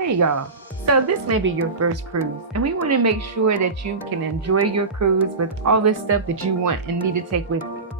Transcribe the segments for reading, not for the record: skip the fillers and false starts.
Hey y'all. So this may be your first cruise, and we want to make sure that you can enjoy your cruise with all the stuff that you want and need to take with you.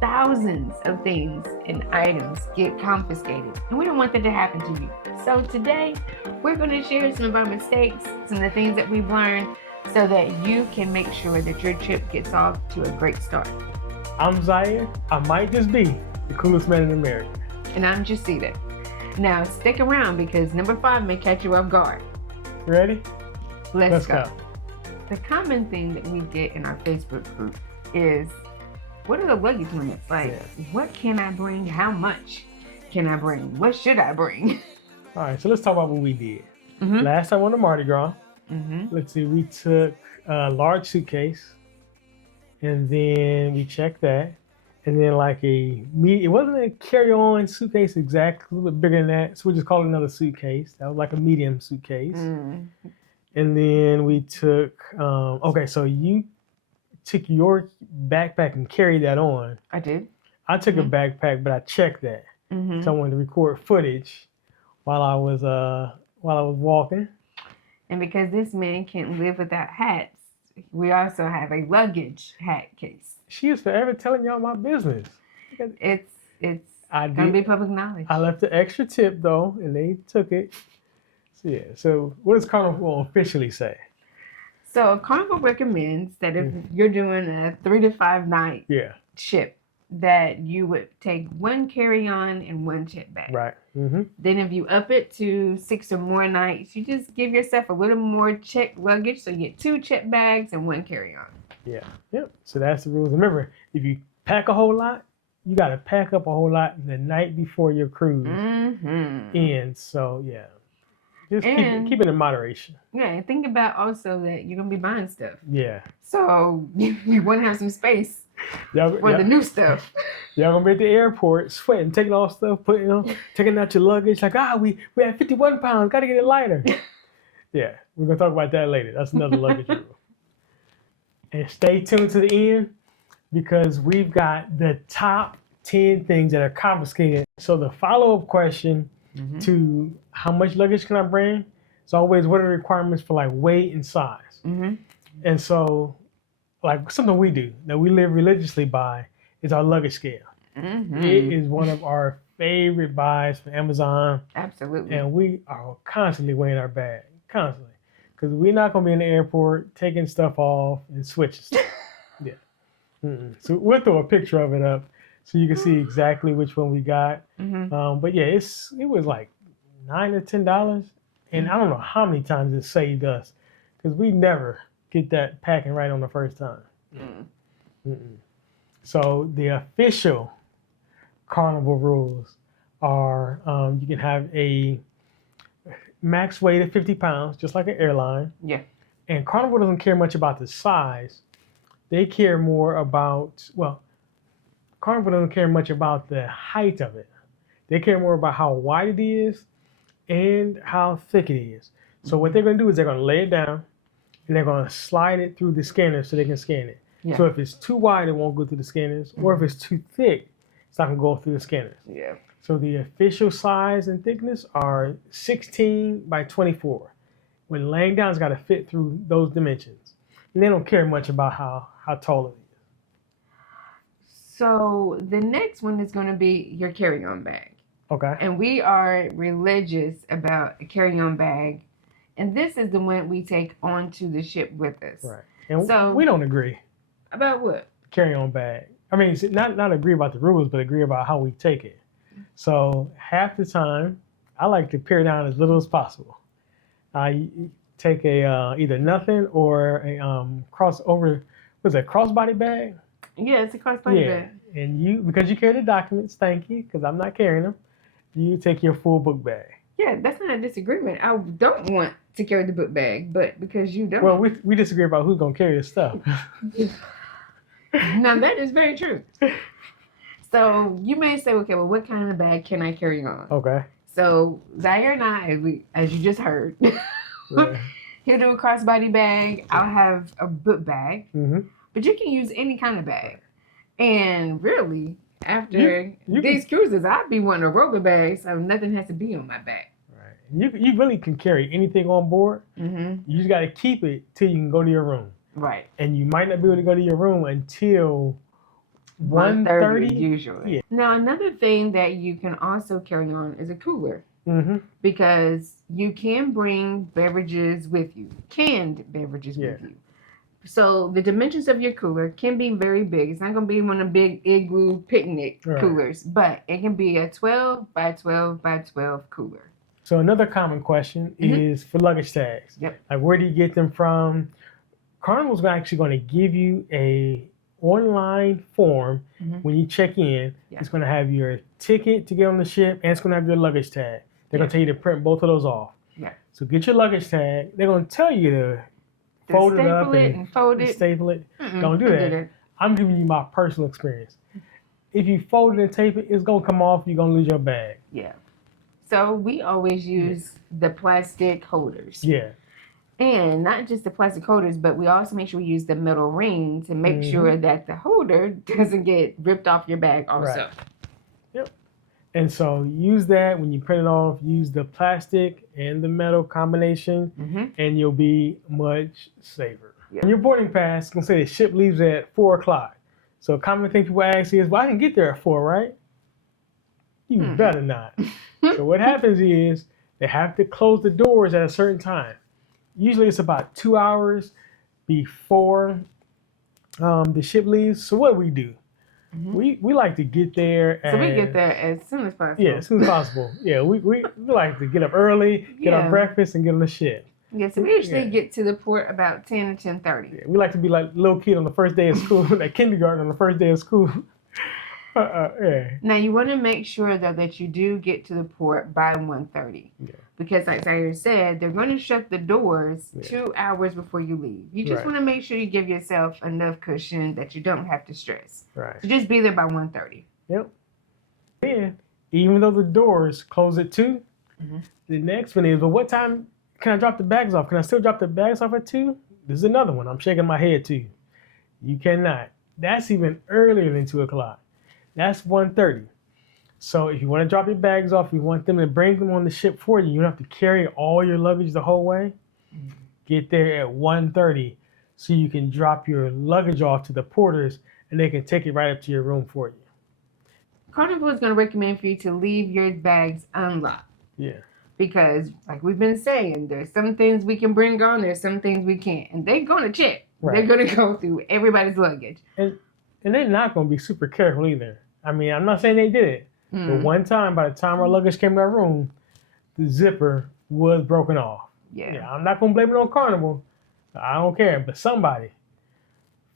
Thousands of things and items get confiscated, and we don't want that to happen to you. So today, we're going to share some of our mistakes, some of the things that we've learned, so that you can make sure that your trip gets off to a great start. I'm Zaire. I might just be the coolest man in America. And I'm Jacita. Now stick around because number 5 may catch you off guard. Ready? Let's go. The common thing that we get in our Facebook group is, what are the luggage limits? Like, what can I bring? How much can I bring? What should I bring? All right, so let's talk about what we did. Last time on the Mardi Gras, let's see, we took a large suitcase, and then we checked that. And then it wasn't a carry-on suitcase exactly, a little bit bigger than that. So we just called it another suitcase. That was like a medium suitcase. And then we took, so you took your backpack and carried that on. I did. I took a backpack, but I checked that. So I wanted to record footage while I was walking. And because this man can't live without hats, we also have a luggage hat case. She is forever telling y'all my business. It's gonna be public knowledge. I left the extra tip though, and they took it. So yeah. So what does Carnival officially say? So Carnival recommends that if you're doing a 3 to 5 night ship, that you would take 1 carry-on and 1 check bag. Right. Then if you up it to 6 or more nights, you just give yourself a little more check luggage, so you get 2 check bags and 1 carry-on. Yeah. Yep. So that's the rules. Remember, if you pack a whole lot, you got to pack up a whole lot the night before your cruise ends. So yeah, just keep it in moderation. Yeah, and think about also that you're gonna be buying stuff. Yeah. So you want to have some space for the new stuff. Y'all gonna be at the airport sweating, taking off stuff, taking out your luggage. Like, we have 51 pounds, gotta get it lighter. Yeah, we're gonna talk about that later. That's another luggage rule. And stay tuned to the end because we've got the top 10 things that are confiscated. So the follow-up question to how much luggage can I bring is always, what are the requirements for weight and size? And so something we do that we live religiously by is our luggage scale. It is one of our favorite buys from Amazon. Absolutely. And we are constantly weighing our bag, constantly. Because we're not going to be in the airport taking stuff off and switching stuff. So we'll throw a picture of it up so you can see exactly which one we got. But yeah, it was like $9 or $10. And I don't know how many times it saved us because we never get that packing right on the first time. So the official Carnival rules are you can have a max weight of 50 pounds, just like an airline. Yeah. And Carnival doesn't care much about the size. They care more about, Carnival doesn't care much about the height of it. They care more about how wide it is and how thick it is. So what they're going to do is they're going to lay it down and they're going to slide it through the scanner so they can scan it. Yeah. So if it's too wide, it won't go through the scanners. Or if it's too thick, it's not going to go through the scanners. Yeah. So the official size and thickness are 16 by 24. When laying down, it's got to fit through those dimensions. And they don't care much about how tall it is. So the next one is going to be your carry-on bag. Okay. And we are religious about a carry-on bag. And this is the one we take onto the ship with us. Right. And so we don't agree. About what? Carry-on bag. I mean, not agree about the rules, but agree about how we take it. So half the time, I like to pare down as little as possible. I take a either nothing or a crossbody bag? Yeah, it's a crossbody bag. And because you carry the documents, thank you, because I'm not carrying them, you take your full book bag. Yeah, that's not a disagreement. I don't want to carry the book bag, but because you don't. Well, we disagree about who's going to carry the stuff. Now, that is very true. So you may say, okay, well, what kind of bag can I carry on? Okay. So Zaire and I, as you just heard, he'll do a crossbody bag. I'll have a book bag. But you can use any kind of bag. And really, after these cruises, I'd be wanting a roller bag, so nothing has to be on my back. Right. You really can carry anything on board. Mm-hmm. You just got to keep it till you can go to your room. Right. And you might not be able to go to your room until 1:30 1:30 usually. Yeah. Now, another thing that you can also carry on is a cooler. Mm-hmm. Because you can bring beverages with you, canned beverages with you. So the dimensions of your cooler can be very big. It's not going to be one of the big igloo picnic coolers, but it can be a 12 by 12 by 12 cooler. So another common question is for luggage tags. Yep. Like, where do you get them from? Carnival's actually going to give you a online form when you check in. Yeah. It's going to have your ticket to get on the ship, and it's going to have your luggage tag. They're going to tell you to print both of those off. Yeah. So get your luggage tag. They're going to tell you to fold it up and fold it. Staple it. Don't do that. I'm giving you my personal experience. If you fold it and tape it, it's going to come off. You're going to lose your bag. Yeah. So we always use the plastic holders. Yeah. And not just the plastic holders, but we also make sure we use the metal ring to make sure that the holder doesn't get ripped off your bag also. Right. Yep. And so use that when you print it off. Use the plastic and the metal combination, and you'll be much safer. Yep. On your boarding pass, it's going to say the ship leaves at 4 o'clock. So a common thing people ask is, well, I can get there at 4, right? You better not. So what happens is they have to close the doors at a certain time. Usually it's about 2 hours before the ship leaves. So what do? We like to get there. So we get there as soon as possible. Yeah, as soon as possible. Yeah, we like to get up early, get our breakfast, and get on the ship. Yeah, so we usually get to the port about 10 or 10:30. Yeah, we like to be like little kid on the first day of school, like kindergarten on the first day of school. Now you want to make sure though that you do get to the port by 1:30. Yeah. Because like Zaire said, they're going to shut the doors 2 hours before you leave. You just want to make sure you give yourself enough cushion that you don't have to stress. Right. So just be there by 1:30. Yep. And even though the doors close at 2, the next one is, well, what time can I drop the bags off? Can I still drop the bags off at 2? This is another one. I'm shaking my head too. You cannot. That's even earlier than 2 o'clock. That's 1:30. So if you want to drop your bags off, you want them to bring them on the ship for you. You don't have to carry all your luggage the whole way. Get there at 1:30 so you can drop your luggage off to the porters and they can take it right up to your room for you. Carnival is going to recommend for you to leave your bags unlocked. Yeah. Because like we've been saying, there's some things we can bring on, there's some things we can't. And they're going to check. Right. They're going to go through everybody's luggage. And they're not going to be super careful either. I mean, I'm not saying they did it. But one time, by the time our luggage came to our room, the zipper was broken off. Yeah, I'm not going to blame it on Carnival. I don't care. But somebody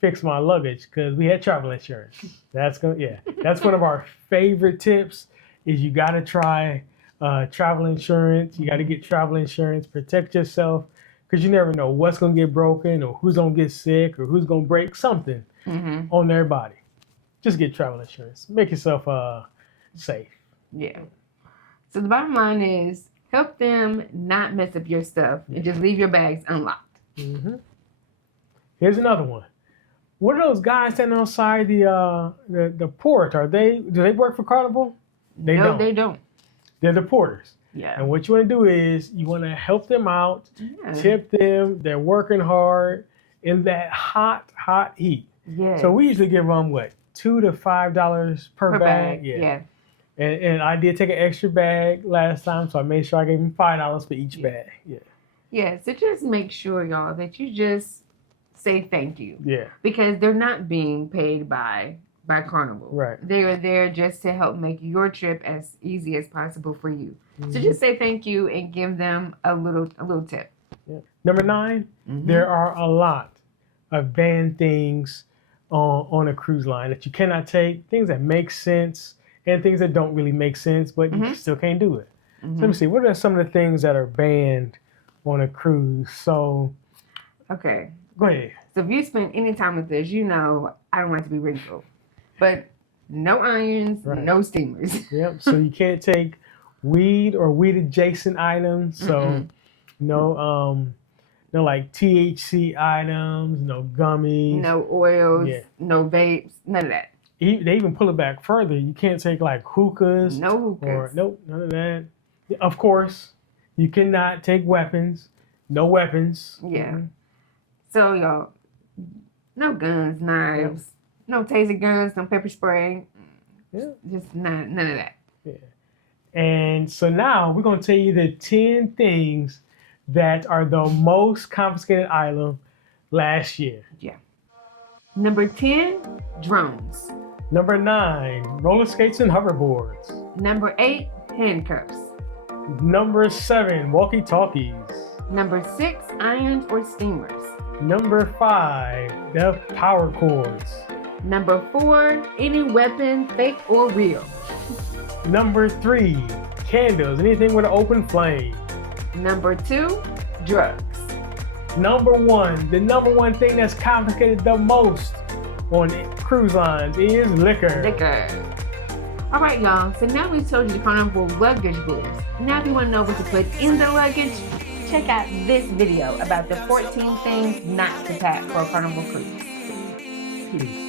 fixed my luggage because we had travel insurance. That's one of our favorite tips is you got to try travel insurance. You got to get travel insurance. Protect yourself because you never know what's going to get broken or who's going to get sick or who's going to break something on their body. Just get travel insurance. Make yourself safe. Yeah. So the bottom line is help them not mess up your stuff and just leave your bags unlocked. Here's another one. What are those guys standing outside the port? Do they work for Carnival? No, they don't. They're the porters. Yeah. And what you want to do is you want to help them out, tip them. They're working hard in that hot heat. Yeah. So we usually give them what? $2 to $5 per bag. Yeah. And I did take an extra bag last time, so I made sure I gave them $5 for each bag. Yeah. Yeah. So just make sure, y'all, that you just say thank you. Yeah. Because they're not being paid by Carnival. Right. They are there just to help make your trip as easy as possible for you. So just say thank you and give them a little tip. Yeah. Number 9, there are a lot of banned things on a cruise line that you cannot take, things that make sense and things that don't really make sense, but you still can't do it. So let me see, what are some of the things that are banned on a cruise? So, okay. Go ahead. So if you spend any time with us, you know I don't want to be wrinkled. But no irons, no steamers. Yep, so you can't take weed or weed adjacent items. So no like THC items, no gummies. No oils, no vapes, none of that. They even pull it back further. You can't take like hookahs. No hookahs. Nope, none of that. Of course, You cannot take weapons. No weapons. Yeah. So, y'all, no guns, knives, no taser guns, no pepper spray. Yeah. Just none of that. Yeah. And so now we're going to tell you the 10 things that are the most confiscated item last year. Yeah. Number 10, drones. Number 9, roller skates and hoverboards. Number 8, handcuffs. Number 7, walkie-talkies. Number 6, irons or steamers. Number 5, the power cords. Number 4, any weapon, fake or real. Number 3, candles, anything with an open flame. Number 2, drugs. Number 1, the number one thing that's confiscated the most on cruise lines is liquor. All right, y'all. So now we told you the Carnival luggage rules. Now if you want to know what to put in the luggage, check out this video about the 14 things not to pack for a Carnival cruise. Peace.